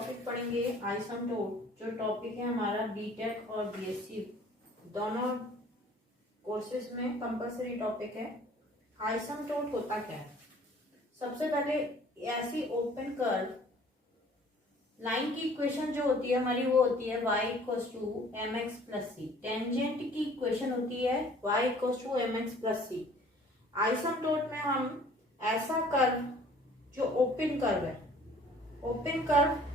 Topic पढ़ेंगे isotope, जो topic है हमारा बीटेक और बीएससी दोनों कोर्सेज में कंपलसरी टॉपिक है। आइसोटोप होता क्या है? सबसे पहले ऐसी ओपन कर्व लाइन की इक्वेशन जो होती है हमारी वो होती है y equals to m x plus c. Tangent की इक्वेशन होती है y equals to m x plus c. Isotope में हम ऐसा कर्व जो ओपन कर्व है, ओपन कर्व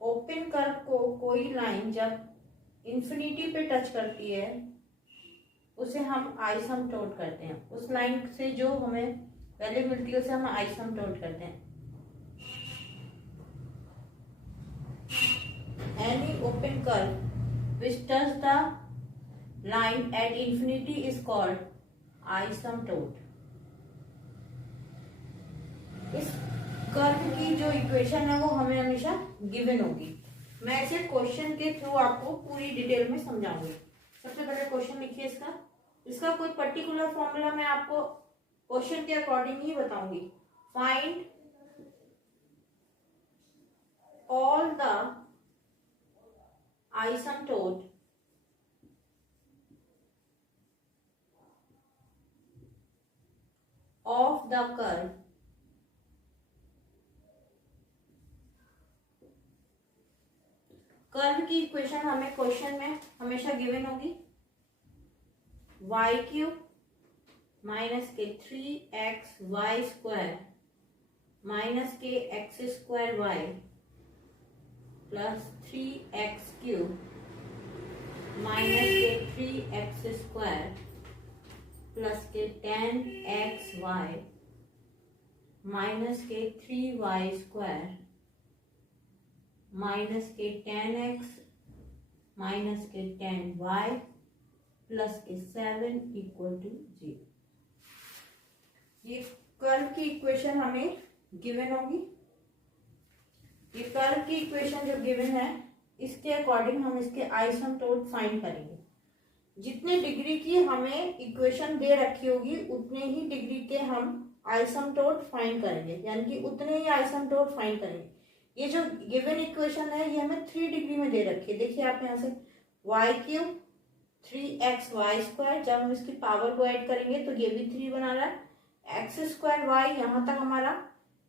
ओपन कर्व को कोई लाइन जब इंफिनिटी पे टच करती है उसे हम आइसोटोप करते हैं। उस लाइन से जो हमें वैल्यू मिलती है उसे हम आइसोटोप करते हैं। Any open curve which touch the line at infinity is called isotope. इस कर्व की जो इक्वेशन है वो हमें हमेशा गिवन होगी। मैं इसे क्वेश्चन के थ्रू आपको पूरी डिटेल में समझाऊंगी। सबसे पहले क्वेश्चन लिखिए इसका कोई पर्टिकुलर फॉर्मूला मैं आपको क्वेश्चन के अकॉर्डिंग ही बताऊंगी। Find all the isotope of the curve curve की इक्वेशन हमें क्वेश्चन में हमेशा गिवन होगी। वाई क्यूब माइनस के 3xy स्क्वायर माइनस के x square y plus 3x cube minus के 3x स्क्वायर प्लस के 10xy माइनस के 3y स्क्वायर माइनस के 10x माइनस के 10y प्लस के 7 इक्वल टू 0। ये कर्व की इक्वेशन हमें गिवन होगी। ये कर्व की इक्वेशन जो गिवन है इसके अकॉर्डिंग हम इसके आइसोटोप फाइंड करेंगे। जितने डिग्री की हमें इक्वेशन दे रखी होगी उतने ही डिग्री के हम आइसोटोप फाइंड करेंगे, यानी कि उतने ही आइसोटोप फाइंड करेंगे। ये जो गिवन इक्वेशन है ये हमें 3 डिग्री में दे रखी है। देखिए आप यहाँ से y क्यूब 3xy स्क्वायर, जब हम इसकी पावर को ऐड करेंगे तो ये भी 3 बना रहा है। एक्स स्क्वायर वाई यहाँ तक हमारा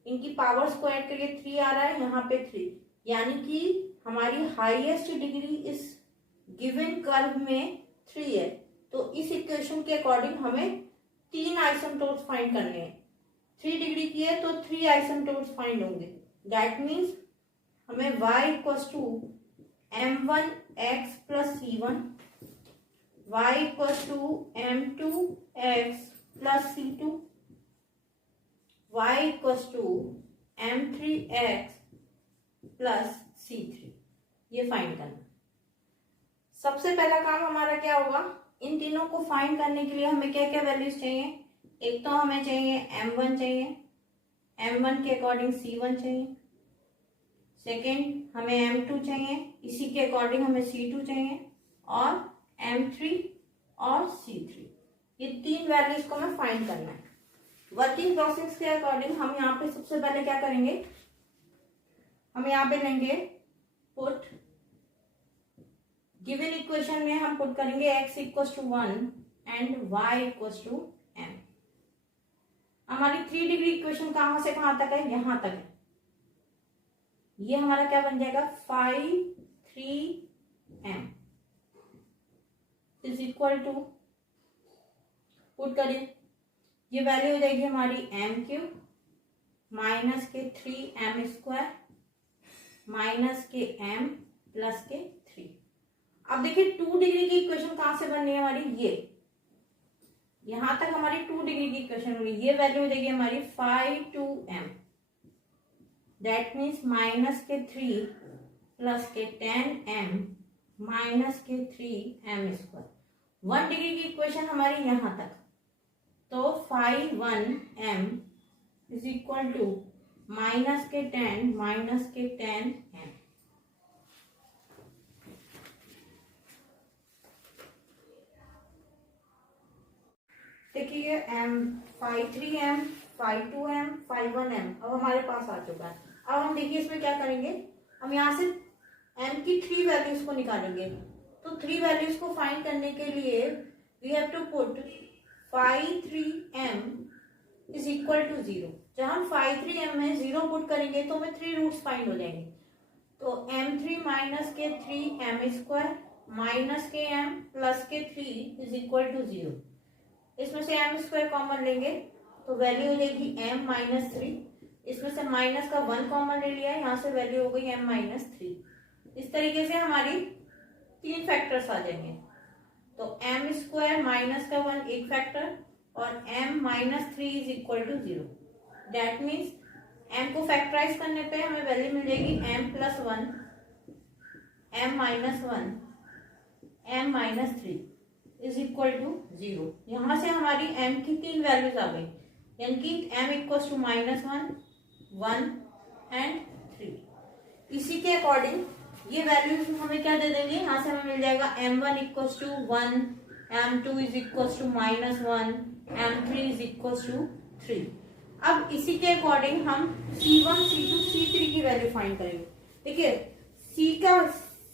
इनकी पावर्स को ऐड करके 3 आ रहा है, यहाँ पे 3, यानी कि हमारी हाईएस्ट डिग्री इस गिवन कर्व में 3 है। तो इस इक्वेशन के अकॉर्डिंग हमें 3 आइसोटोप्स फाइंड करने हैं। 3 डिग्री की है तो 3 आइसोटोप्स फाइंड होंगे। दैट मीन्स हमें y equals to m1x plus c1, y equals to m2x plus c2, y equals to m3x plus c3, ये फाइंड करना। सबसे पहला काम हमारा क्या होगा, इन तीनों को फाइंड करने के लिए हमें क्या क्या वैल्यूज चाहिए। एक तो हमें चाहिए m1 चाहिए, m1 के अकॉर्डिंग c1 चाहिए। सेकेंड हमें m2 चाहिए, इसी के अकॉर्डिंग हमें c2 चाहिए, और m3 और c3। ये 3 वैल्यूज को हमें फाइंड करना है। वर्किंग प्रोसेस के अकॉर्डिंग हम यहाँ पे सबसे पहले क्या करेंगे, हम यहाँ पे लेंगे पुट गिवन इक्वेशन में हम पुट करेंगे x equals to 1 and y equals to m। हमारी 3 डिग्री इक्वेशन कहां से कहां तक है, यहां तक है। ये हमारा क्या बन जाएगा, 5 3m is equal to, put करें, ये वैल्यू हो जाएगी हमारी m क्यूब माइनस के 3m स्क्वायर माइनस के m प्लस के 3। अब देखिए 2 डिग्री की इक्वेशन कहां से बननी है हमारी, ये यहां तक हमारी 2 डिग्री की इक्वेशन होगी। ये वैल्यू हो जाएगी हमारी 5 2m, दैट मीन्स माइनस के 3 प्लस के 10m माइनस के 3m स्क्वायर। 1 डिग्री की इक्वेशन हमारी यहां तक, तो 5 1m is equal to minus के 10 माइनस के 10m। देखिए m five 3m five 2m five 1m अब हमारे पास आ चुका है। अब हम देखिए इसमें क्या करेंगे, हम यहाँ से m की 3 वैल्यूज को निकालेंगे। तो 3 वैल्यूज को फाइंड करने के लिए we have to put five 3m is equal to 0। जब हम फाइव 3m में 0 पुट करेंगे तो हमें 3 रूट्स फाइंड हो जाएंगे। तो m3 माइनस के 3m स्क्वायर माइनस के m प्लस के 3 इज इक्वल टू 0। इसमें से m स्क्वायर कॉमन लेंगे तो वैल्यू हो जाएगी m माइनस 3। इसमें से माइनस का 1 कॉमन ले लिया है, यहाँ से वैल्यू हो गई m माइनस 3। इस तरीके से हमारी 3 फैक्टर्स आ जाएंगे। तो m स्क्वायर माइनस का 1 एक फैक्टर और m minus 3 is equal to 0। That means m को फैक्टराइज करने पे हमें वैल्यू मिल जाएगी m plus 1 m minus 1 m minus 3 is equal to 0। यहाँ से हमारी m की 3 वैल्यूज आ गई, यानी कि m equal to minus 1 and 3। इसी के अकॉर्डिंग ये वैल्यूज हमें क्या दे देंगे, यहाँ से हमें मिल जाएगा m1 equal to 1 m2 is equal to minus 1 m3 is equal to 3। अब इसी के अकॉर्डिंग हम c1 c2 c3 की वैल्यू फाइंड करेंगे। देखिए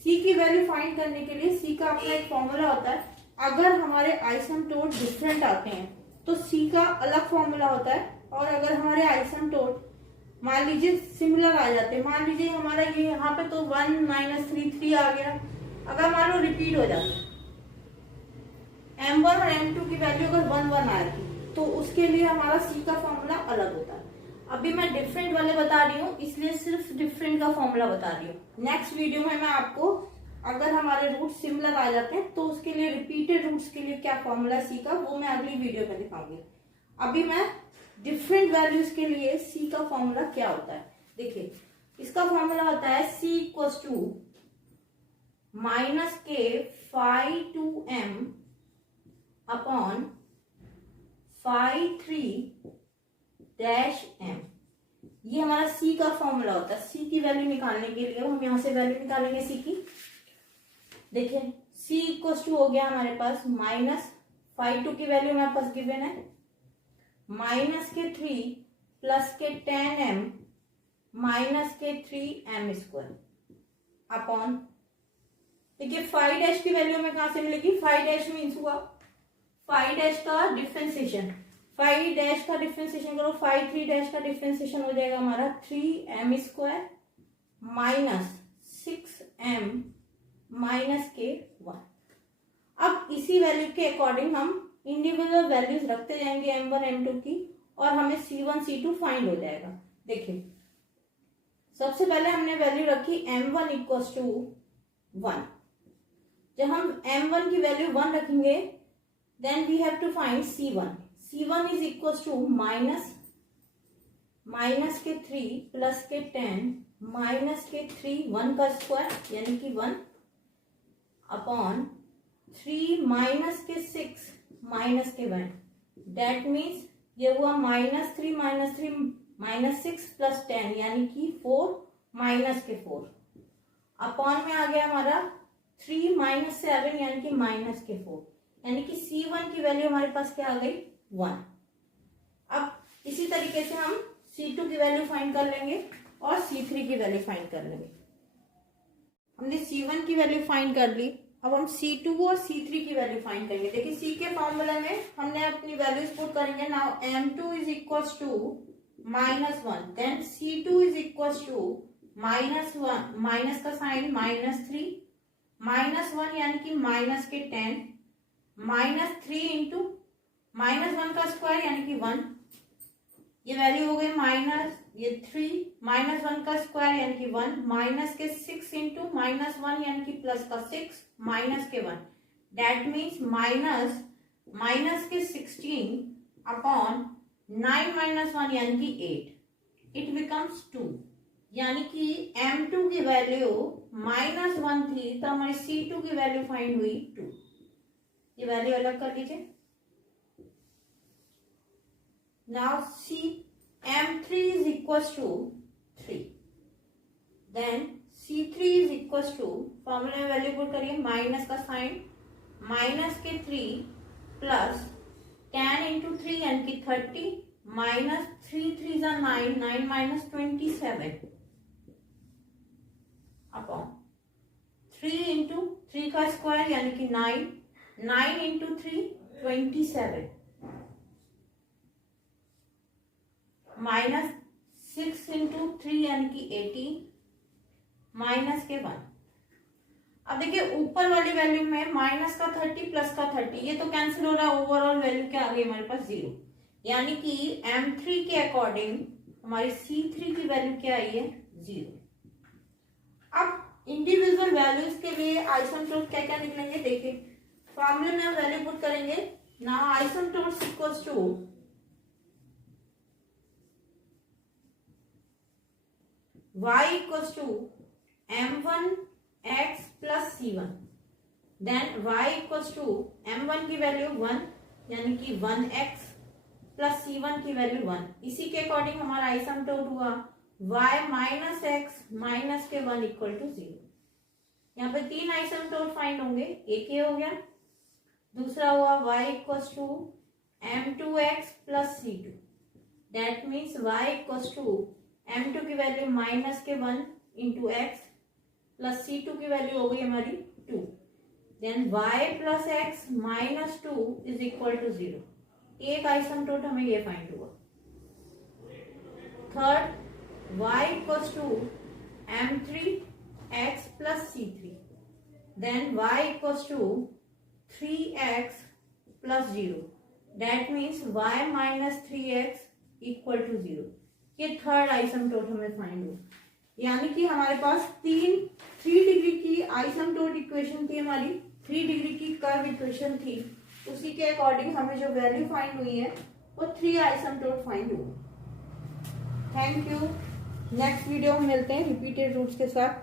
c की वैल्यू फाइंड करने के लिए c का अपना एक फॉर्मूला होता है। अगर हमारे आइसोटोप डिफरेंट आते हैं तो c का अलग फॉर्मूला होता है, और अगर हमारे आइसोटोप मान लीजिए सिमिलर आ जाते हैं, मान लीजिए हमारा ये यहाँ पे तो 1 माइनस 3 आ गया, अगर मान लो रिपीट हो जाता है m1 और m2 की वैल्यू अगर 1 1 आएगी तो उसके लिए हमारा c का फॉर्मूला अलग होता है। अभी मैं डिफरेंट वाले बता रही हूँ, इसलिए सिर्फ डिफरेंट का फॉर्मूला बता रही हूँ। नेक्स्ट वीडियो में मैं आपको अगर हमारे रूट सिमिलर आ जाते हैं तो उसके लिए रिपीटेड रूट्स के लिए क्या फॉर्मूला सी का, वो मैं अगली वीडियो में दिखाऊंगी। अभी मैं डिफरेंट वैल्यूज के लिए सी का फॉर्मूला क्या होता है। देखिए इसका फॉर्मूला होता है सी इक्वल्स टू माइनस के 5 2m अपॉन 5 3-m। ये हमारा c का फॉर्मूला होता है। c की वैल्यू निकालने के लिए हम यहाँ से वैल्यू निकालेंगे c की। देखिए c इक्वल टू हो गया हमारे पास माइनस 5 2 की वैल्यू हमारे पास गिवन है, माइनस के 3 प्लस के 10m माइनस के 3m स्क्वायर अपॉन, देखिए 5 डैश की वैल्यू हमें कहां से मिलेगी, 5 डैश मीन्स हुआ 5 डैश का डिफरेंशिएशन, 5 डैश का डिफरेंशिएशन करो, 5 3 डैश का डिफरेंशिएशन हो जाएगा हमारा 3m square minus 6m minus के 1। अब इसी वैल्यू के अकॉर्डिंग हम इंडिविजुअल वैल्यूज रखते जाएंगे m1 m2 की, और हमें c1 c2 फाइंड हो जाएगा। देखिए सबसे पहले हमने वैल्यू रखी m1 इक्वल्स टू 1। जब हम m1 की वैल्यू 1 रखेंगे then we have to find c1 is equals to minus के 3 प्लस के 10 माइनस के 3 1 का स्क्वायर यानी कि 1 अपॉन 3 माइनस के 6 माइनस के 1। दैट मीन्स ये हुआ -3 माइनस 6 प्लस 10 यानी कि 4 माइनस के 4 अपॉन में आ गया हमारा 3 माइनस 7 यानी कि माइनस के 4, यानी कि c1 की वैल्यू हमारे पास क्या आ गई 1। अब इसी तरीके से हम c2 की वैल्यू फाइंड कर लेंगे और c3 की वैल्यू फाइंड कर लेंगे। हमने c1 की वैल्यू फाइंड कर ली, अब हम c2 और c3 की वैल्यू फाइंड करेंगे। देखिए c के फॉर्मूला में हमने अपनी वैल्यूज पुट करेंगे। Now m2 is equals to -1 then c2 is equals to -1 minus का साइन -3 -1 यानी कि माइनस के 10 -3 इंटू -1 का स्क्वायर यानी कि 1, ये वैल्यू हो गई -1 का स्क्वायर यानी कि 1 माइनस के 6 इंटू -1 यानी कि प्लस का 6 माइनस के 1। दैट मीन्स माइनस के 16 अपॉन 9 माइनस 1 यानी कि 8, इट बिकम्स 2, यानी कि m2 की वैल्यू -1 थी तो हमारी c2 की वैल्यू फाइंड हुई 2। ये वैल्यू अलग कर लीजिए। Now m3 is equals to 3 then c3 is equals to, फॉर्मूले में वैल्यू पुट करिए, माइनस का साइन -3 प्लस 10 इंटू 3 यानी कि 30 माइनस 3 3 जा 9, 9 माइनस 27 अपॉन 3 इंटू 3 का स्क्वायर यानी कि 9, 9 इंटू 3 27 माइनस 6 इंटू 3 यानी कि 18 माइनस के 1। अब देखिए ऊपर वाली वैल्यू में माइनस का 30 प्लस का 30 ये तो कैंसिल हो रहा है, ओवरऑल वैल्यू क्या आ गई हमारे पास 0, यानी कि M3 के अकॉर्डिंग हमारी C3 की वैल्यू क्या आई है 0। अब इंडिविजुअल वैल्यूज के लिए आइसोटोप क्या क्या निकलेंगे देखिए, फॉर्मूले में हम वैल्यू पुट करेंगे ना, isotope equals to y equals to m1x plus c1, then y equals to m1 की वैल्यू 1 यानी कि 1x प्लस c1 की वैल्यू 1। इसी के अकॉर्डिंग हमारा आइसोटोप हुआ y माइनस एक्स माइनस के 1 इक्वल टू 0। यहाँ पे 3 आइसोटोप फाइंड होंगे, एक ये हो गया, दूसरा हुआ y equals to m2x plus c2, that means y equals to m2 की वैल्यू माइनस के 1 इंटू एक्स प्लस c2 की वैल्यू हो गई हमारी 2, then y plus x minus 2 is equal to 0। एक आइसोटोप हमें ये फाइंड हुआ। Third y equals to m3x plus c3, then y equals to 3x plus 0, that means y minus 3x equal to 0। ये third isotope हमें find हो, यानी कि हमारे पास 3 डिग्री की आइसोटोप इक्वेशन थी, हमारी 3 डिग्री की कर्व इक्वेशन थी, उसी के अकॉर्डिंग हमें जो वैल्यू फाइंड हुई है वो 3 आइसोटोप फाइंड हुई। Thank you. नेक्स्ट वीडियो में मिलते हैं रिपीटेड रूट्स के साथ।